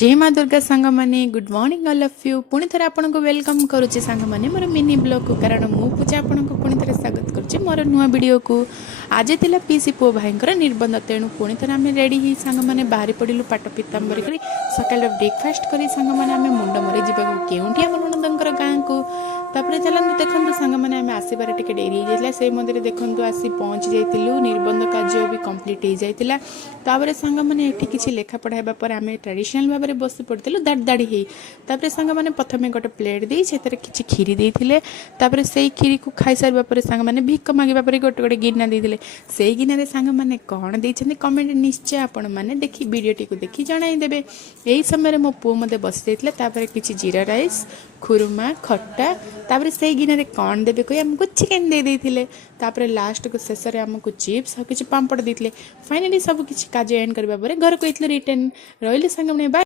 जय माँ दुर्गा सांग मैंने good morning all of you पुणी थे आपन को वेलकम करुच्चे सांग मैंने मोर मिनी ब्लॉग को कारण मु पूजा आपन को पुणी थे स्वागत करुच्चे मोर नुआ वीडियो को आज थिला पीसी पु भाई निर्बंध तेणु पुणी थे आम रेडी ही सांग मैंने बाहरी पड़ू पाट पीताम्बर कर सकाल ब्रेकफास्ट कर सांग मैंने आम मुंड मरी जावा केउठी आम नणंदर गाँ को तापर चलते देखो सांग मैंने आम आसबार टे डेरी होता से मंदिर देखो आसी पहुँची जाइलु निर्बंध कार्य भी कम्प्लीट हो जाता तापर सांग मैंने ये किसी लेखा पढ़ाइबा पर आम ट्रेडिशनल भाव में बस पड़ू दाड़ दाड़ी ही तापर सांग मैंने प्रथम गोटे प्लेट दे किसी खीरी देते से खीरी को खाई सारा पर सांग मैंने भिक मांगा पर गोटे गोटे गिना देते से गिना सांग मैंने कौन देते कमेंट निश्चय आपण मैंने देखी वीडियोटी को देखी जनईदेवे यही समय मो पु मत बसी जाता किसी जीरा राइस खुरुमा खट्टा तापर से गिना कौन देवे कही आमको चिकेन दे देते तापर लास्ट को शेष में आमको चिप्स और किसी पापड़ देते फाइनाली सब किसी कार्य एंड करने घर को रिटर्न रही सांग मैंने।